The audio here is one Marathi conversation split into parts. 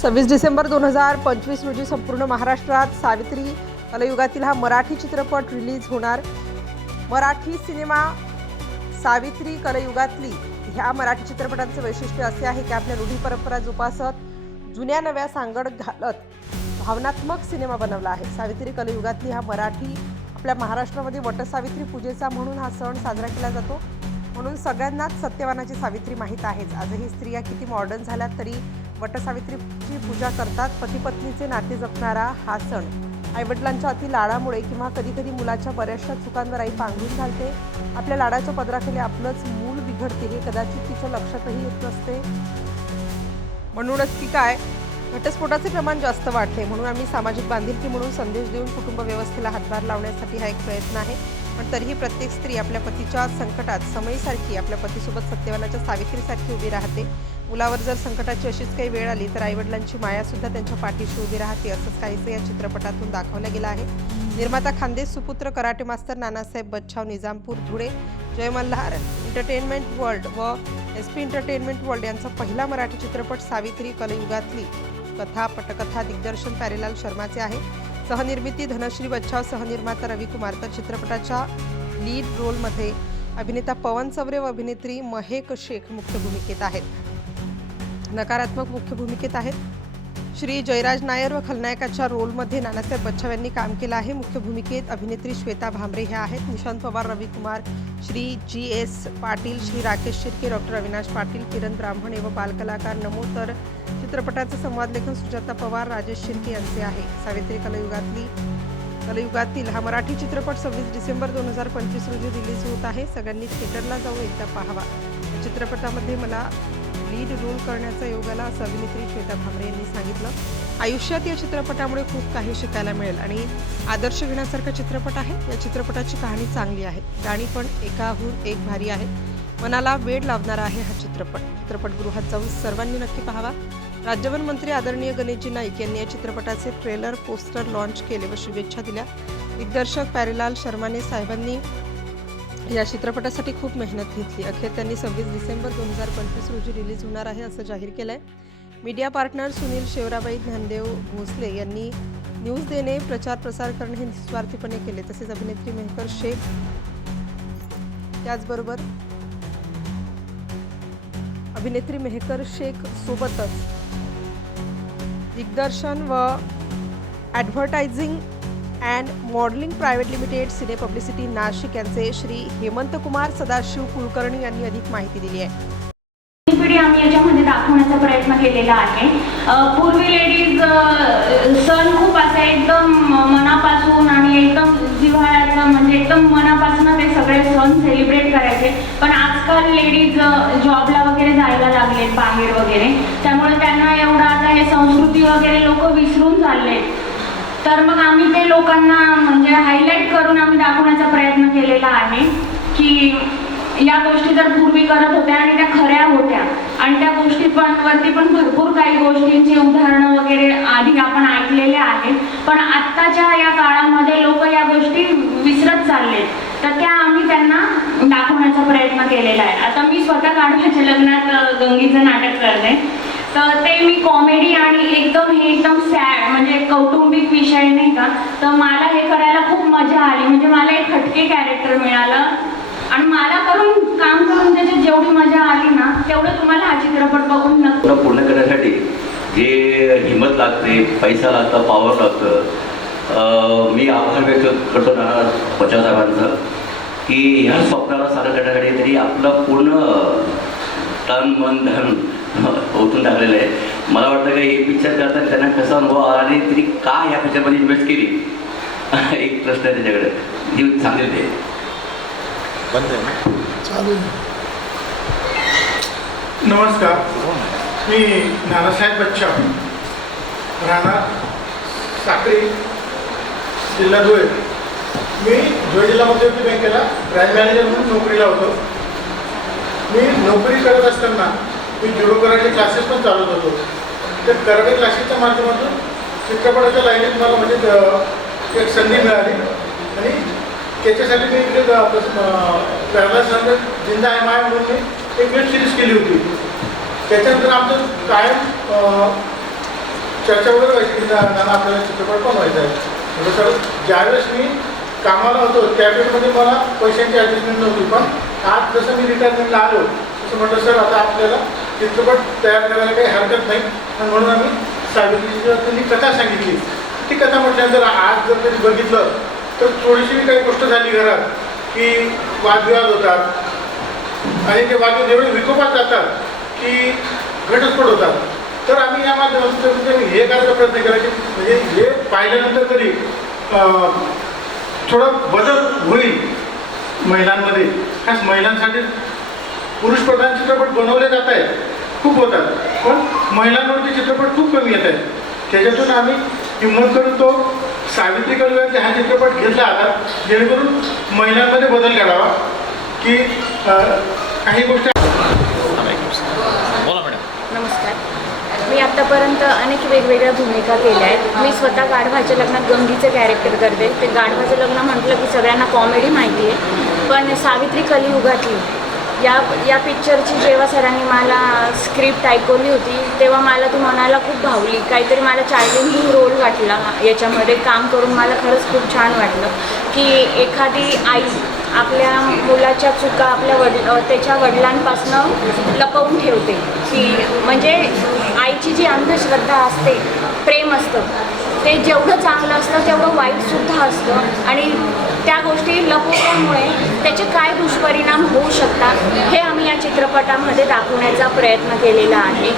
26 डिसेंबर 2025 रोजी संपूर्ण महाराष्ट्रात सावित्री कलयुगातील हा मराठी चित्रपट रिलीज होणार। मराठी सिनेमा सावित्री कलयुगातली ह्या मराठी चित्रपटांचं वैशिष्ट्य असे आहे की आपल्या रूढी परंपरा जोपासत जुन्या नव्या सांगड घालत भावनात्मक सिनेमा बनवला आहे। सावित्री कलयुगातली हा मराठी आपल्या महाराष्ट्रामध्ये वटसावित्री पूजेचा म्हणून हा सण साजरा केला जातो। म्हणून सगळ्यांनाच सत्यवानाची सावित्री माहीत आहेच। आजही स्त्रिया किती मॉडर्न झाल्यात तरी वटसावित्रीची पूजा करतात। पती पत्नीचे नाते जपणारा हा सण आईवडिलांच्या अति लाडामुळे किंवा कधीकधी मुलाच्या बऱ्याचशा चुकांवर आई पांघरून घालते। आपल्या लाडाच्या पदराखाली आपलंच मूल बिघडते हे कदाचित तिच्या लक्षातही येत नसते। म्हणूनच की काय घटस्फोटाचे प्रमाण जास्त वाढले। म्हणून आम्ही सामाजिक बांधिलकी म्हणून संदेश देऊन कुटुंब व्यवस्थेला हातभार लावण्यासाठी हा एक प्रयत्न आहे। पण तरीही प्रत्येक स्त्री आपल्या पतीच्या संकटात समयीसारखी आपल्या पतीसोबत सत्यवानाच्या सावित्रीसारखी उभी राहते। मुलावर जर संकटाची अशीच काही वेळ आली तर आईवडिलांची मायासुद्धा त्यांच्या पाठीशी उभी राहते। असंच काहीसं या चित्रपटातून दाखवलं गेलं आहे। निर्माता खानदेश सुपुत्र कराटे मास्तर नानासाहेब बच्छाव निजामपूर धुळे, जय मल्हार एंटरटेनमेंट वर्ल्ड व SP एंटरटेनमेंट वर्ल्ड यांचा पहिला मराठी चित्रपट सावित्री कलयुगातली कथा पटकथा दिग्दर्शन प्यारेलाल शर्माचे आहे। सहनिर्मिती धनश्री बच्छाव, सहनिर्माता रविकुमार। तर चित्रपटाच्या लीड रोलमध्ये अभिनेता पवन चवरे व अभिनेत्री महक शेख मुख्य भूमिकेत आहेत। नकारात्मक मुख्य भूमिकेत आहेत श्री जयराज नायर व खलनायकाच्या रोलमध्ये नानासाहेब बच्छाव यांनी काम केलं आहे। मुख्य भूमिकेत अभिनेत्री श्वेता भामरे ह्या आहेत। निशांत पवार, रविकुमार, श्री GS पाटील, श्री राकेश शिर्के, डॉक्टर अविनाश पाटील, किरण ब्राह्मणे व बालकलाकार नमो। तर चित्रपटाचे संवाद लेखन सुजाता पवार, राजेश शिर्के यांचे आहे। सावित्री कलयुगातील हा मराठी चित्रपट 26 डिसेंबर 2025 रोजी रिलीज होत आहे। सगळ्यांनी थिएटरला जाऊन एकदा पाहावा। या चित्रपटामध्ये मला लीड रोल करण्याचा योग आला असं अभिनेत्री श्वेता भामरे यांनी सांगितलं। आयुष्यात या चित्रपटामुळे खूप काही शिकायला मिळेल आणि आदर्श घेण्यासारखा चित्रपट आहे। या चित्रपटाची कहाणी चांगली आहे, गाणी पण एकाहून एक भारी आहेत। मनाला वेड लावणारा आहे हा चित्रपटगृहात जाऊन सर्वांनी नक्की पाहावा। राज्यवन मंत्री आदरणीय गणेशजी नाईक यांनी या चित्रपटाचे ट्रेलर पोस्टर लॉन्च केले व शुभेच्छा दिल्या। दिग्दर्शक प्यारेलाल शर्माने साहेबांनी या चित्रपटासाठी खूप मेहनत घेतली। अखेर त्यांनी 26 डिसेंबर 2025 रोजी रिलीज होणार आहे असं जाहीर केलंय। मीडिया पार्टनर सुनील शेवराबाई ज्ञानदेव भोसले यांनी न्यूज देणे, प्रचार प्रसार करणे हे निस्वार्थीपणे केले। तसेच अभिनेत्री महक शेख त्याचबरोबर अभिनेत्री महक शेख सोबतच दिग्दर्शन व advertising and modelling private limited cine publicity Nashik यांचे श्री हेमंत कुमार सदाशिव कुलकर्णी यांनी अधिक माहिती दिली आहे। पिढी आम्ही याच्यामध्ये दाखवण्याचा प्रयत्न केलेला आहे। पूर्वी लेडीज सण खूप असा एकदम मनापासून आणि एकदम जिव्हाळ्याचा म्हणजे एकदम मनापासून ते सगळे सण सेलिब्रेट करायचे। पण आजकाल लेडीज जॉबला वगैरे जायला लागले बाहेर वगैरे, त्यामुळे त्यांना एवढा आता हे संस्कृती वगैरे लोक विसरून चालले। तर मग आम्ही ते लोकांना म्हणजे हायलाईट करून आम्ही दाखवण्याचा प्रयत्न केलेला आहे की या गोष्टी जर पूर्वी करत होत्या आणि त्या खऱ्या होत्या आणि त्या गोष्टी वरती पण भरपूर काही गोष्टींची उदाहरणं वगैरे आधी आपण ऐकलेले आहेत। पण आत्ताच्या या काळामध्ये लोक या गोष्टी विसरत चाललेत, तर त्या आम्ही त्यांना दाखवण्याचा प्रयत्न केलेला आहे। आता मी स्वतः गाढवाच्या लग्नात गंगीचं नाटक करते, तर ते मी कॉमेडी आणि एकदम सॅड म्हणजे कौटुंबिक विषय नाही का, तर मला हे करायला खूप मजा आली। म्हणजे मला एक हटके कॅरेक्टर मिळालं आणि मला काम करून त्याच्यात जेवढी मजा आली ना तेवढं तुम्हाला हा चित्रपट बघून नक्की पूर्ण करण्यासाठी जे हिंमत लागते, पैसा लागतं, पॉवर लागतं। मी आभार व्यक्त करतो ना बच्छाव साहेबांचं की ह्या स्वप्नाला सारं करण्यासाठी तरी आपलं पूर्ण तन मन धन ओतून टाकलेलं आहे। मला वाटतं की हे पिक्चर करताना त्यांना कसा अनुभव आला आणि तरी का ह्या पिक्चरमध्ये इन्व्हेस्ट केली एक प्रश्न आहे त्याच्याकडे, जी सांगेल ते बंद आहे चालू। नमस्कार, मी नानासाहेब बच्छाव, राहणार साक्री, जिल्हा धुळे। मी धुळे जिल्हा मध्यवर्ती बँकेला ब्रँच मॅनेजर म्हणून नोकरीला होतो। मी नोकरी करत असताना मी जुडो कराटे क्लासेस पण चालवत होतो। त्या कराटे क्लासेसच्या माध्यमातून चित्रपटाच्या लाईनीत मला म्हणजे एक संधी मिळाली आणि त्याच्यासाठी मी इकडे प्यारेलाल शर्मा जिंदा आहे माय म्हणून मी एक वेब सिरीज केली होती। त्याच्यानंतर आमचं कायम चर्चा वगैरे व्हायची की नाना आपल्याला चित्रपट बनवायचा आहे. म्हणजे सर ज्यावेळेस मी कामाला होतो त्यावेळेसमध्ये मला पैशांची ॲडजस्टमेंट नव्हती, पण आज जसं मी रिटायरमेंटला आलो तसं म्हटलं सर आता आपल्याला चित्रपट तयार करायला काही हरकत नाही. आणि म्हणून आम्ही सावित्रीची कथा सांगितली. ती कथा म्हटल्यानंतर आज जर कधी बघितलं तर थोडीशी काही गोष्ट झाली घरात की वादविवाद होतात आणि ते वादविवाद एवढे विकोपात जातात की घटस्फोट होतात. तर आम्ही या माध्यमातून हे करायचा प्रयत्न केला की म्हणजे हे पाहिल्यानंतर तरी थोडा बदल होईल महिलांमध्ये. खास महिलांसाठी पुरुषप्रधान चित्रपट बनवले जात आहेत, खूप होतात, पण महिलांवरचे चित्रपट खूप कमी येत आहेत. त्याच्यातून आम्ही हिंमत करून तो सावित्री कलयुगातले हा चित्रपट घेतला आता, जेणेकरून महिलांमध्ये बदल घडावा की काही गोष्टी. बोला मॅडम. नमस्कार. मी आत्तापर्यंत अनेक वेगवेगळ्या भूमिका केल्या आहेत. मी स्वतः गाढवाच्या लग्नात गंगीचं कॅरेक्टर करते. ते गाढवाचं लग्न म्हटलं की सगळ्यांना कॉमेडी माहिती आहे, पण सावित्री कलियुगातली या पिक्चरची जेव्हा सरांनी मला स्क्रिप्ट ऐकवली होती तेव्हा मला ती मनाला खूप भावली. काहीतरी मला चॅलेंजिंग रोल वाटला याच्यामध्ये काम करून. मला खरंच खूप छान वाटलं की एखादी आई आपल्या मुलाच्या चुका त्याच्या वडिलांपासून लपवून ठेवते, की म्हणजे आईची जी अंधश्रद्धा असते, प्रेम असतं ते जेवढं चांगलं असतं तेवढं वाईटसुद्धा असतं आणि त्या गोष्टी लपवल्यामुळे त्याचे काय दुष्परिणाम होऊ शकतात हे आम्ही या चित्रपटामध्ये दाखवण्याचा प्रयत्न केलेला आहे.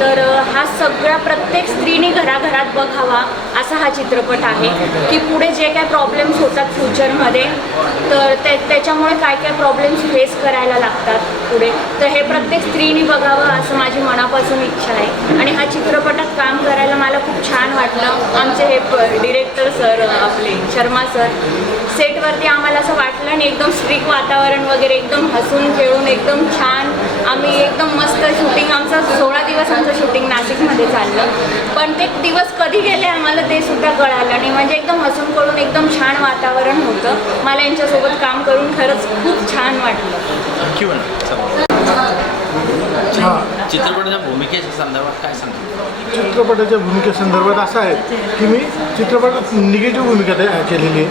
तर हा सगळा प्रत्येक स्त्रीने घराघरात बघावा असा हा चित्रपट आहे की पुढे जे काय प्रॉब्लेम्स होतात फ्युचरमध्ये तर त्याच्यामुळे काय काय प्रॉब्लेम्स फेस करायला लागतात पुढे, तर हे प्रत्येक स्त्रीने बघावं असं माझी मनापासून इच्छा आहे. आणि हा चित्रपटात काम करायला मला खूप छान वाटलं. आमचे हे डिरेक्टर सर आपले शर्मा सर, सेटवरती आम्हाला असं वाटलं आणि एकदम स्ट्रिक्ट वातावरण वगैरे, एकदम हसून खेळून एकदम छान आम्ही एकदम मस्त शूटिंग. आमचं 16 दिवस आमचं शूटिंग नाशिकमध्ये चाललं, पण ते दिवस कधी गेले आम्हाला ते सुद्धा कळालं नाही. म्हणजे एकदम हसून खेळून एकदम छान वातावरण होतं. मला यांच्यासोबत काम करून खरंच खूप छान वाटलं. Thank you madam. चित्रपटाच्या भूमिकेच्या संदर्भात काय सांगतो? चित्रपटाच्या भूमिकेसंदर्भात असं आहे की मी चित्रपटात निगेटिव्ह भूमिका केलेली आहे.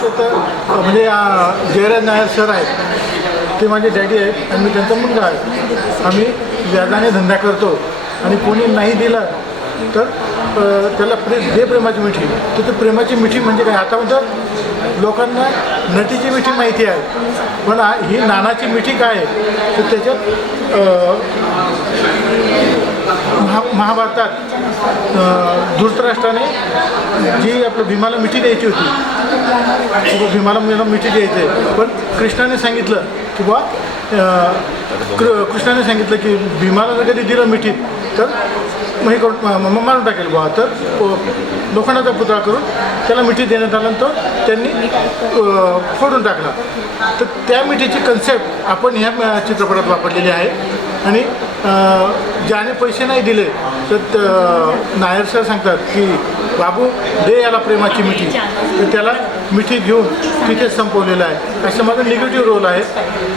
त्याच्यात म्हणजे जयराज नायर सर आहेत, ते माझे डॅडी आहेत आणि मी त्यांचा मुलगा आहे. आम्ही व्याजाने धंदा करतो आणि कोणी नाही दिला तर त्याला दे प्रेमाची मिठी. तर ते प्रेमाची मिठी म्हणजे काय? आता म्हणजे लोकांना नटीची मिठी माहिती आहे, पण ही नानाची मिठी काय आहे? तर त्याच्यात महाभारतात धृतराष्ट्राने जी आपलं भीमाला मिठी द्यायची होती, भीमाला मिठी द्यायची आहे, पण कृष्णाने सांगितलं की बा कृष्णाने सांगितलं की भीमाला जर कधी दिलं मिठीत तर मग हे करून मारून टाकेल बुवा. तर लोखंडाचा पुतळा करून त्याला मिठी देण्यात आला आणि तो त्यांनी फोडून टाकला. तर त्या मिठीची कन्सेप्ट आपण ह्या चित्रपटात वापरलेली आहे. आणि ज्याने पैसे नाही दिले तर नायर सर सांगतात की बाबू दे याला प्रेमाची मिठी, तर त्याला मिठी घेऊन तिथेच संपवलेलं आहे. असं माझा निगेटिव्ह रोल आहे.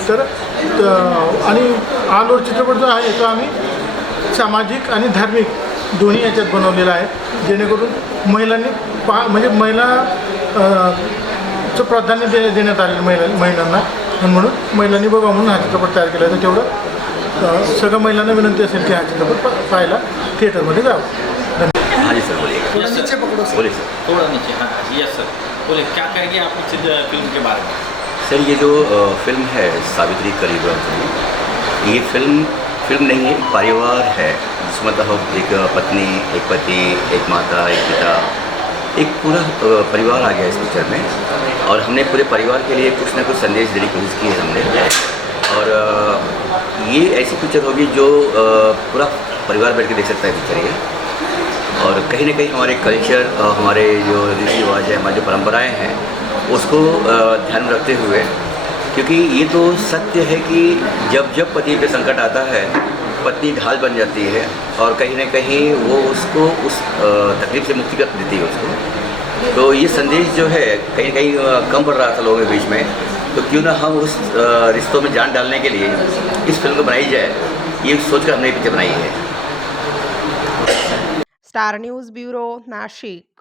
तर आणि हा लोड चित्रपट जो आहे तो आम्ही सामाजिक आणि धार्मिक दोन्ही याच्यात बनवलेला आहे, जेणेकरून महिलांनी म्हणजे महिला चं प्राधान्य देण्यात आलेलं महिलांना. आणि म्हणून महिलांनी बघा म्हणून हा चित्रपट तयार केला. तर तेवढं सगळ्या महिलांना विनंती असेल की हा चित्रपट पाहायला थिएटरमध्ये जावं. हाँ जी सर, बोलिए. थोड़ा नीचे पकड़ो सर. बोलिए सर. थोड़ा नीचे. हाँ यस सर, बोले क्या कहेंगे आप इस फिल्म के बारे में? सर ये जो फिल्म है सावित्री कलियुगातली, ये फिल्म नहीं है, परिवार है. जिसमें मतलब एक पत्नी, एक पति, एक माता, एक पिता, एक पूरा परिवार आ गया इस पिक्चर में. और हमने पूरे परिवार के लिए कुछ ना कुछ संदेश देने की कोशिश की है हमने. और ये ऐसी पिक्चर होगी जो पूरा परिवार बैठ के देख सकता है पिक्चर ये. और कहीं ना कहीं हमारे कल्चर, हमारे जो रीति रिवाज है, हमारी जो परंपराएं हैं उसको ध्यान में रखते हुए, क्योंकि ये तो सत्य है कि जब जब पति पे संकट आता है पत्नी ढाल बन जाती है और कहीं ना कहीं वो उसको उस तकलीफ से मुक्ति कर देती है उसको. तो ये संदेश जो है कहीं ना कहीं कम पड़ रहा था लोगों के बीच में. तो क्यों ना हम उस रिश्तों में जान डालने के लिए इस फिल्म को बनाई जाए, ये सोच कर हमने पिक्चर बनाई है. Star news bureau, Nashik.